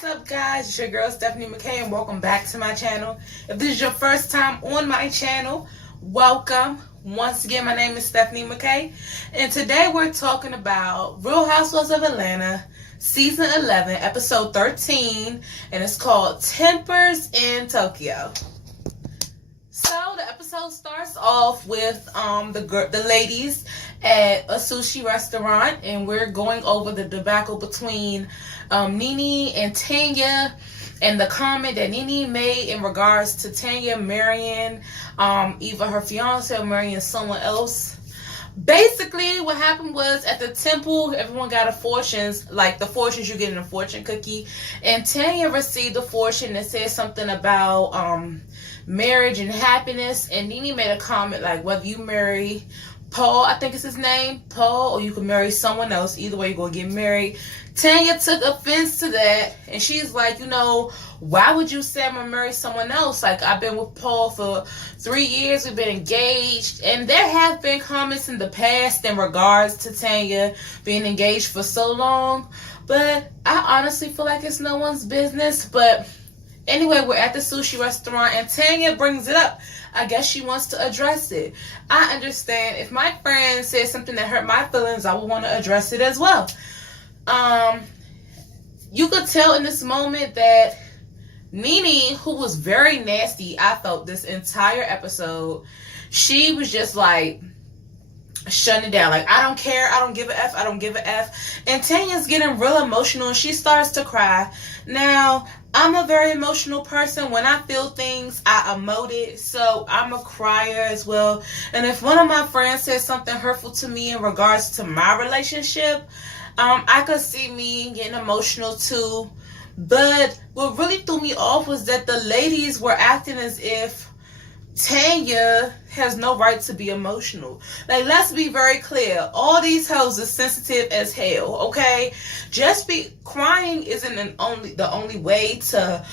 What's up, guys? It's your girl Stephanie McKay, and welcome back to my channel. If this is your first time on my channel, welcome. Once again, my name is Stephanie McKay, and today we're talking about Real Housewives of Atlanta, Season 11, Episode 13, and it's called Tempers in Tokyo. So the episode starts off with the ladies at a sushi restaurant, and we're going over the debacle between Nene and Tanya, and the comment that Nene made in regards to Tanya marrying either her fiance or marrying someone else. Basically, what happened was at the temple, everyone got a fortunes, like the fortunes you get in a fortune cookie, and Tanya received a fortune that said something about marriage and happiness, and Nene made a comment like, whether you marry Paul, I think it's his name, Paul, or you can marry someone else, either way you're going to get married. Tanya took offense to that, and she's like, why would you say I'm going to marry someone else? Like, I've been with Paul for 3 years, we've been engaged, and there have been comments in the past in regards to Tanya being engaged for so long, but I honestly feel like it's no one's business. But anyway, we're at the sushi restaurant, and Tanya brings it up. I guess she wants to address it. I understand. If my friend says something that hurt my feelings, I would want to address it as well. You could tell in this moment that Nene, who was very nasty, I felt this entire episode, she was just like shutting it down. Like, I don't care, I don't give a F, I don't give a F. And Tanya's getting real emotional, and she starts to cry. Now, I'm a very emotional person. When I feel things, I emote it. So I'm a crier as well. And if one of my friends says something hurtful to me in regards to my relationship, I could see me getting emotional too. But what really threw me off was that the ladies were acting as if Tanya has no right to be emotional. Like, let's be very clear. All these hoes are sensitive as hell, okay? Crying isn't the only way to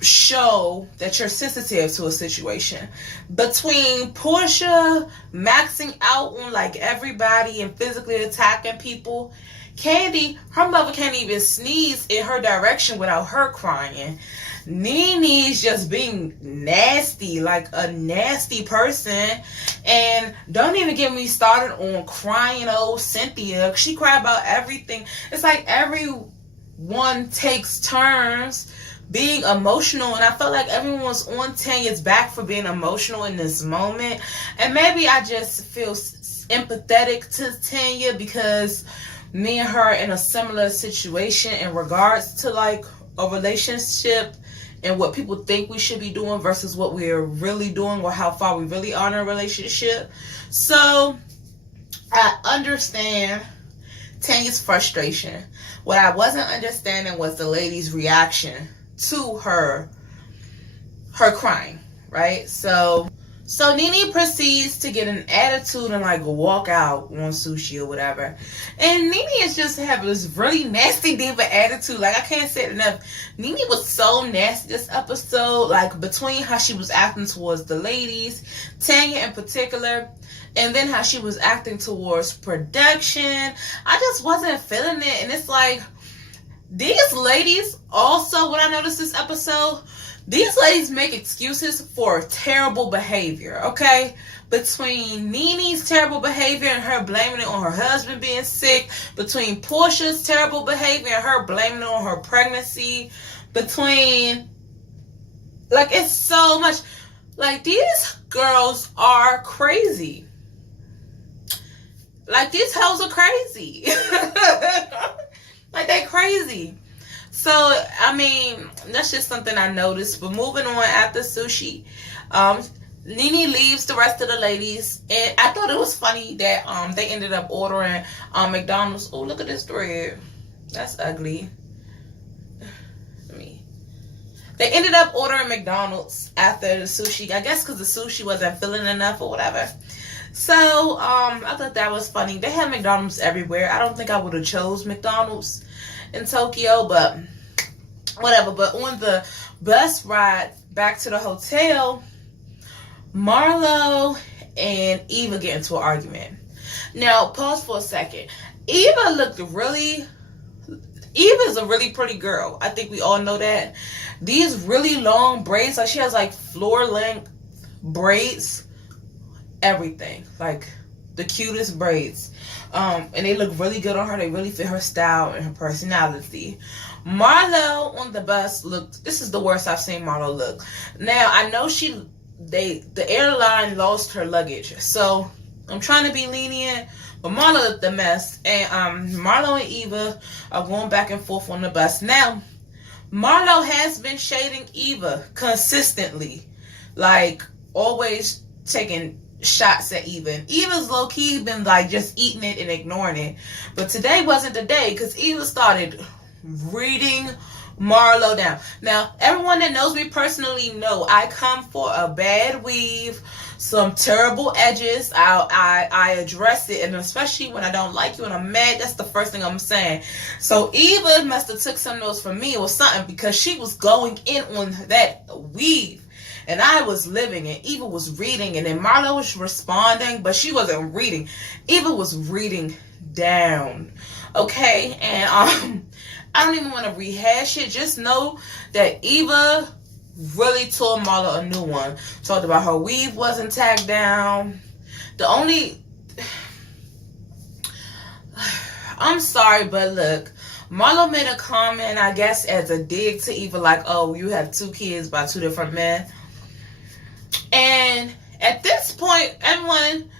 show that you're sensitive to a situation. Between Portia maxing out on like everybody and physically attacking people, Candy, her mother can't even sneeze in her direction without her crying. Nene's just being nasty, like a nasty person. And don't even get me started on crying old Cynthia. She cried about everything. It's like everyone takes turns being emotional, and I felt like everyone was on Tanya's back for being emotional in this moment. And maybe I just feel empathetic to Tanya because me and her are in a similar situation in regards to like a relationship and what people think we should be doing versus what we're really doing, or how far we really are in a relationship. So I understand Tanya's frustration. What I wasn't understanding was the lady's reaction to her crying, right? So Nene proceeds to get an attitude and like walk out on sushi or whatever. And Nene is just having this really nasty diva attitude. Like, I can't say it enough. Nene was so nasty this episode. Like, between how she was acting towards the ladies, Tanya in particular, and then how she was acting towards production. I just wasn't feeling it. And it's like, these ladies also, what I noticed this episode, these ladies make excuses for terrible behavior, okay? Between Nene's terrible behavior and her blaming it on her husband being sick, between Portia's terrible behavior and her blaming it on her pregnancy, between, like, it's so much. Like, these girls are crazy. Like, these hoes are crazy. Like, they crazy. So, I mean, that's just something I noticed. But moving on, after sushi, Nene leaves the rest of the ladies. And I thought it was funny that they ended up ordering McDonald's. Oh, look at this thread. That's ugly. They ended up ordering McDonald's after the sushi. I guess because the sushi wasn't filling enough or whatever. So, I thought that was funny. They have McDonald's everywhere. I don't think I would have chose McDonald's in Tokyo, but whatever. But on the bus ride back to the hotel, Marlo and Eva get into an argument. Now, pause for a second. Eva Eva is a really pretty girl. I think we all know that. These really long braids, like she has like floor length braids, everything. Like the cutest braids. And they look really good on her. They really fit her style and her personality. Marlo on the bus looked, this is the worst I've seen Marlo look. Now, I know the airline lost her luggage. So, I'm trying to be lenient, but Marlo looked a mess. And Marlo and Eva are going back and forth on the bus. Now, Marlo has been shading Eva consistently. Like, always taking shots at Eva. And Eva's low-key been like just eating it and ignoring it. But today wasn't the day because Eva started reading Marlo down. Now, everyone that knows me personally know I come for a bad weave, some terrible edges. I address it, and especially when I don't like you and I'm mad, that's the first thing I'm saying. So Eva must have took some notes from me or something because she was going in on that weave. And I was living it. Eva was reading, and then Marlo was responding, but she wasn't reading. Eva was reading down. Okay? And I don't even want to rehash it. Just know that Eva really told Marlo a new one. Talked about her weave wasn't tagged down. I'm sorry, but look. Marlo made a comment, I guess, as a dig to Eva, like, oh, you have 2 kids by 2 different men. And at this point, everyone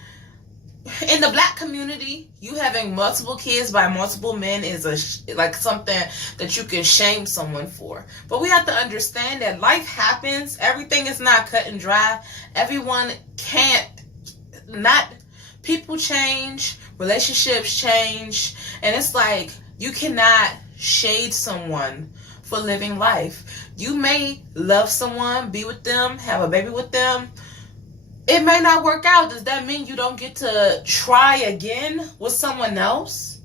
in the black community, you having multiple kids by multiple men is like something that you can shame someone for. But we have to understand that life happens. Everything is not cut and dry. Everyone people change, relationships change, and it's like you cannot shade someone for living life. You may love someone, be with them, have a baby with them. It may not work out. Does that mean you don't get to try again with someone else?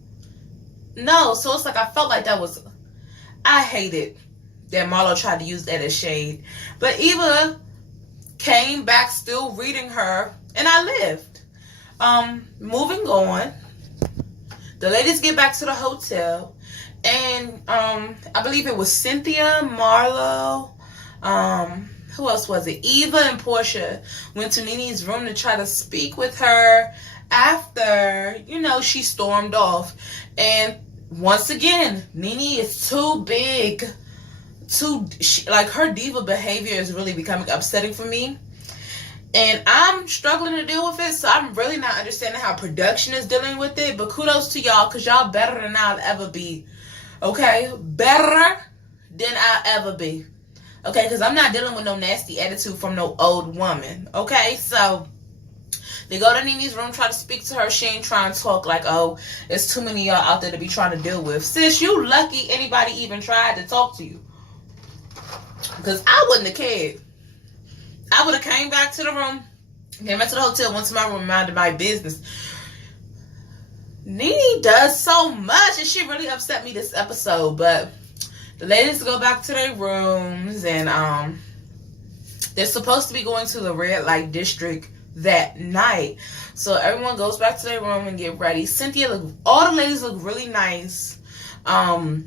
No. So it's like I felt like I hated that Marlo tried to use that as shade. But Eva came back still reading her, and I lived. Moving on. The ladies get back to the hotel. And I believe it was Cynthia, Marlo, who else was it? Eva and Portia went to Nene's room to try to speak with her after, she stormed off. And once again, Nene is too big. Her diva behavior is really becoming upsetting for me. And I'm struggling to deal with it, so I'm really not understanding how production is dealing with it. But kudos to y'all, because y'all better than I'll ever be. Okay? Better than I'll ever be. Okay? Because I'm not dealing with no nasty attitude from no old woman. Okay? So, they go to Nene's room, try to speak to her. She ain't trying to talk like, oh, there's too many of y'all out there to be trying to deal with. Sis, you lucky anybody even tried to talk to you. Because I wouldn't have cared. I would have came back to the room, came back to the hotel, went to my room, minded my business. Nene does so much, and she really upset me this episode. But the ladies go back to their rooms, and they're supposed to be going to the red light district that night. So everyone goes back to their room and get ready. All the ladies look really nice to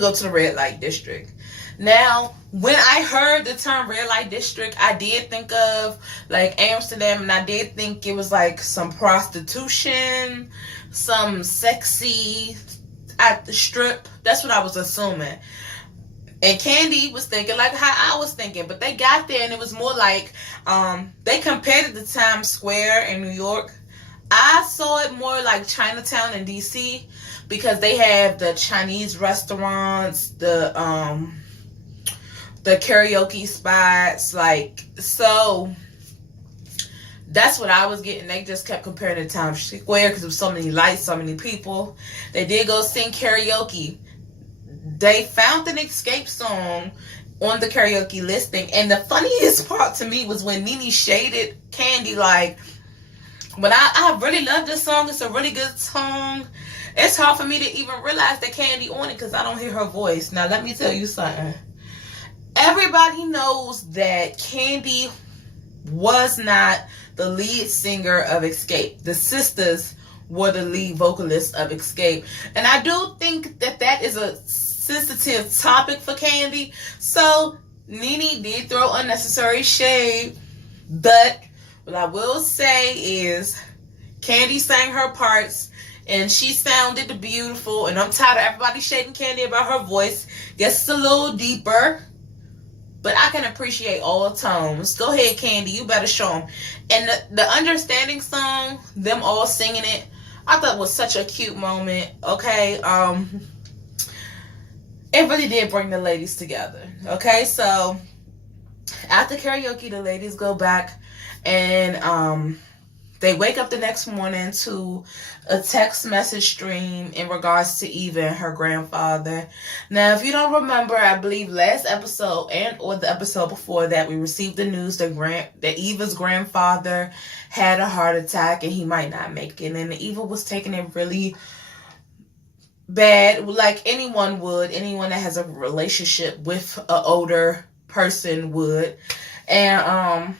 go to the red light district. Now, when I heard the term red light district, I did think of like Amsterdam, and I did think it was like some prostitution, some sexy at the strip. That's what I was assuming. And Candy was thinking like how I was thinking, but they got there and it was more like they compared it to Times Square in New York. I saw it more like Chinatown in DC because they have the Chinese restaurants, the karaoke spots, so that's what I was getting. They just kept comparing it to Times Square because there was so many lights, so many people. They did go sing karaoke. They found an Escape song on the karaoke listing, and the funniest part to me was when Nene shaded Candy, like, but I really love this song. It's a really good song. It's hard for me to even realize that Candy on it because I don't hear her voice. Now, let me tell you something. Everybody knows that Candy was not the lead singer of Escape. The sisters were the lead vocalists of Escape. And I do think that that is a sensitive topic for Kandi. So Nene did throw unnecessary shade. But what I will say is Kandi sang her parts and she sounded beautiful. And I'm tired of everybody shading Kandi about her voice. Guess it's a little deeper. But I can appreciate all tones. Go ahead, Kandi. You better show them. And the Understanding song, them all singing it, I thought was such a cute moment. Okay. It really did bring the ladies together. Okay. So after karaoke, the ladies go back and they wake up the next morning to a text message stream in regards to Eva and her grandfather. Now, if you don't remember, I believe last episode and or the episode before that, we received the news that Eva's grandfather had a heart attack and he might not make it. And Eva was taking it really bad, like anyone would. Anyone that has a relationship with an older person would. And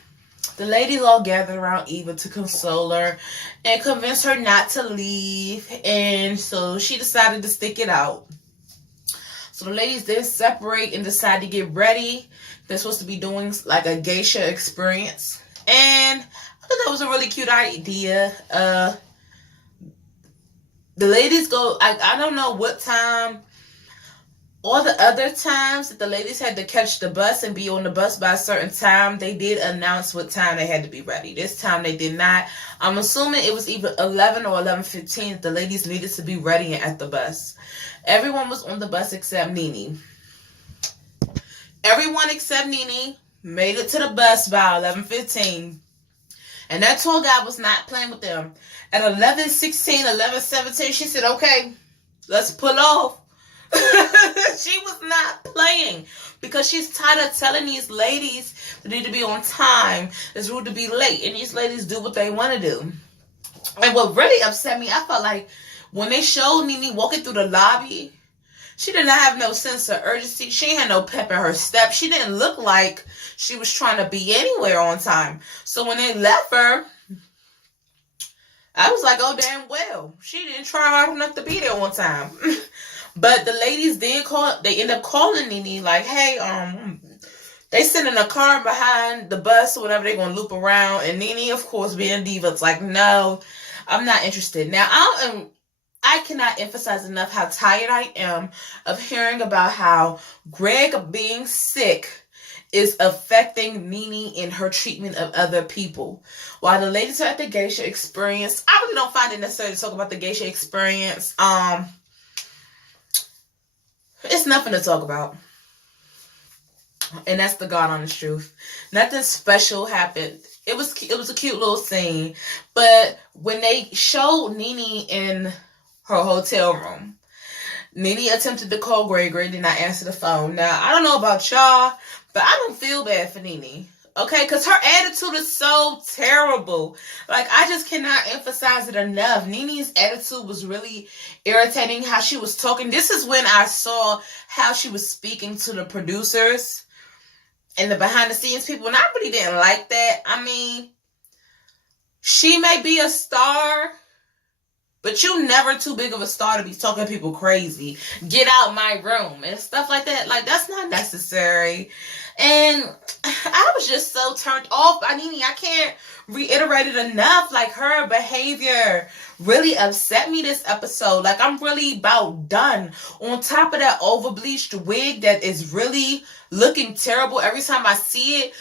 the ladies all gathered around Eva to console her and convince her not to leave. And so she decided to stick it out. So the ladies then separate and decide to get ready. They're supposed to be doing like a geisha experience. And I thought that was a really cute idea. The ladies go, I don't know what time. All the other times that the ladies had to catch the bus and be on the bus by a certain time, they did announce what time they had to be ready. This time they did not. I'm assuming it was either 11 or 11:15 that the ladies needed to be ready and at the bus. Everyone was on the bus except Nene. Everyone except Nene made it to the bus by 11:15. And that tour guide was not playing with them. At 11:16, 11:17, she said, okay, let's pull off. She was not playing because she's tired of telling these ladies they need to be on time. It's rude to be late, and these ladies do what they want to do. And what really upset me, I felt like when they showed Nene walking through the lobby, she did not have no sense of urgency. She had no pep in her step. She didn't look like she was trying to be anywhere on time. So when they left her, I was like, oh, damn well. She didn't try hard enough to be there on time. But the ladies did call, they end up calling Nene like, hey, they sending a car behind the bus or whatever, they're going to loop around. And Nene, of course, being diva, it's like, no, I'm not interested. Now, I cannot emphasize enough how tired I am of hearing about how Greg being sick is affecting Nene in her treatment of other people. While the ladies are at the geisha experience, I really don't find it necessary to talk about the geisha experience. It's nothing to talk about. And that's the God honest truth. Nothing special happened. It was a cute little scene. But when they showed Nene in her hotel room, Nene attempted to call Greg. Greg did not answer the phone. Now, I don't know about y'all, but I don't feel bad for Nene. Okay, because her attitude is so terrible. Like, I just cannot emphasize it enough. Nene's attitude was really irritating, how she was talking. This is when I saw how she was speaking to the producers and the behind-the-scenes people, and I really didn't like that. I mean, she may be a star, but you never too big of a star to be talking to people crazy. Get out my room and stuff like that. Like, that's not necessary. And I was just so turned off by Nene. I can't reiterate it enough. Like, her behavior really upset me this episode. Like, I'm really about done. On top of that over-bleached wig that is really looking terrible every time I see it.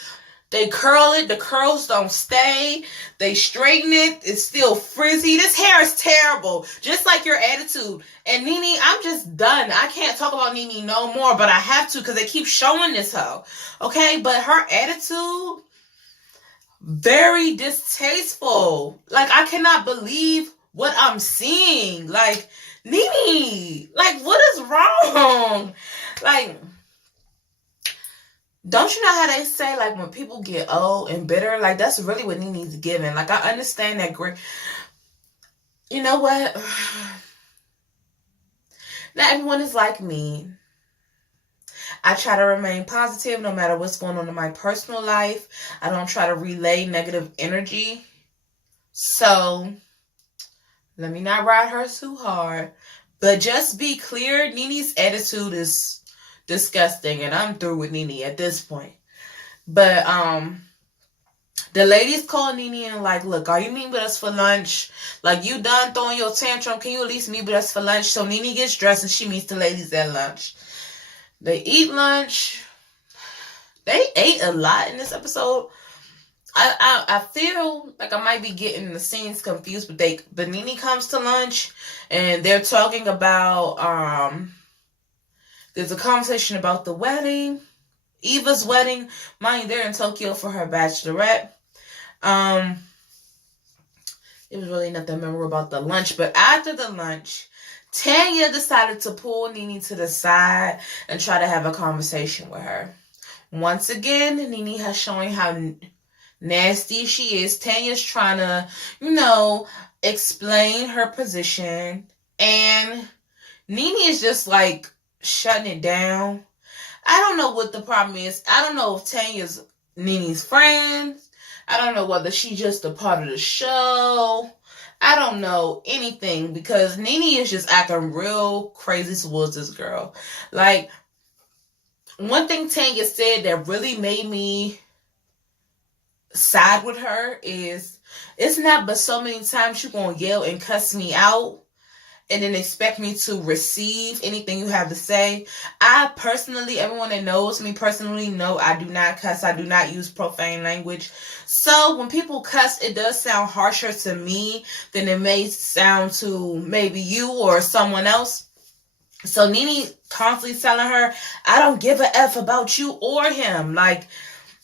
They curl it. The curls don't stay. They straighten it. It's still frizzy. This hair is terrible. Just like your attitude. And Nene, I'm just done. I can't talk about Nene no more, but I have to because they keep showing this hoe. Okay? But her attitude, very distasteful. Like, I cannot believe what I'm seeing. Like, Nene, like, what is wrong? Like, don't you know how they say, like, when people get old and bitter? Like, that's really what Nene's giving. Like, I understand that great. You know what? Not everyone is like me. I try to remain positive no matter what's going on in my personal life. I don't try to relay negative energy. So, Let me not ride her too hard. But just be clear, Nene's attitude is disgusting, and I'm through with Nene at this point. But the ladies call Nene and like, look, are you meeting with us for lunch? Like, you done throwing your tantrum? Can you at least meet with us for lunch? So Nene gets dressed and she meets the ladies at lunch. They eat lunch. They ate a lot in this episode. I feel like I might be getting the scenes confused, but Nene comes to lunch and they're talking about there's a conversation about the wedding, Eva's wedding. Mind you, they're in Tokyo for her bachelorette. It was really nothing memorable about the lunch, but after the lunch, Tanya decided to pull Nene to the side and try to have a conversation with her. Once again, Nene has showing how nasty she is. Tanya's trying to, explain her position. And Nene is just like shutting it down. I don't know what the problem is. I don't know if Tanya's Nene's friend. I don't know whether she's just a part of the show. I don't know anything because Nene is just acting real crazy towards this girl. Like, one thing Tanya said that really made me side with her is, it's not but so many times you gonna yell and cuss me out and then expect me to receive anything you have to say. I personally, everyone that knows me personally know I do not cuss. I do not use profane language. So when people cuss, it does sound harsher to me than it may sound to maybe you or someone else. So Nene constantly telling her, I don't give a F about you or him. Like,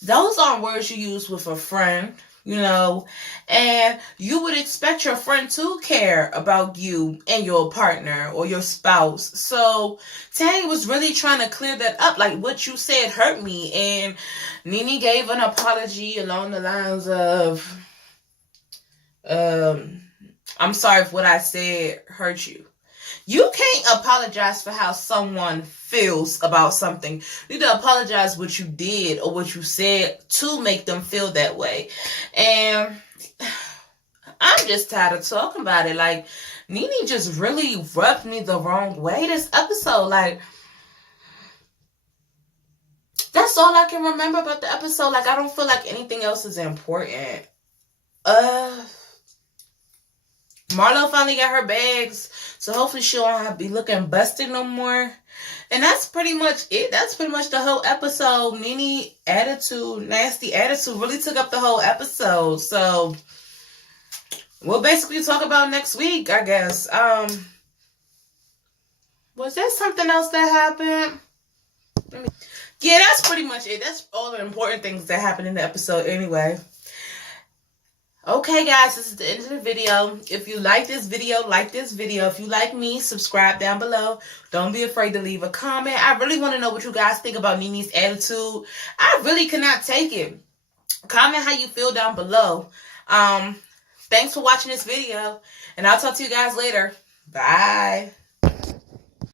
those aren't words you use with a friend, and you would expect your friend to care about you and your partner or your spouse. So Tanya was really trying to clear that up. Like, what you said hurt me. And Nene gave an apology along the lines of, I'm sorry if what I said hurt you. You can't apologize for how someone feels about something. You need to apologize what you did or what you said to make them feel that way. And I'm just tired of talking about it. Like, Nene just really rubbed me the wrong way this episode. Like, that's all I can remember about the episode. Like, I don't feel like anything else is important. Marlo finally got her bags, so hopefully she won't have to be looking busted no more. And that's pretty much it. That's pretty much the whole episode. Nene attitude, nasty attitude, really took up the whole episode. So we'll basically talk about next week, I guess. Was there something else that happened? Yeah, that's pretty much it. That's all the important things that happened in the episode anyway. Okay, guys, this is the end of the video. If you like this video, like this video. If you like me, subscribe down below. Don't be afraid to leave a comment. I really want to know what you guys think about Nene's attitude. I really cannot take it. Comment how you feel down below. Thanks for watching this video, and I'll talk to you guys later. Bye.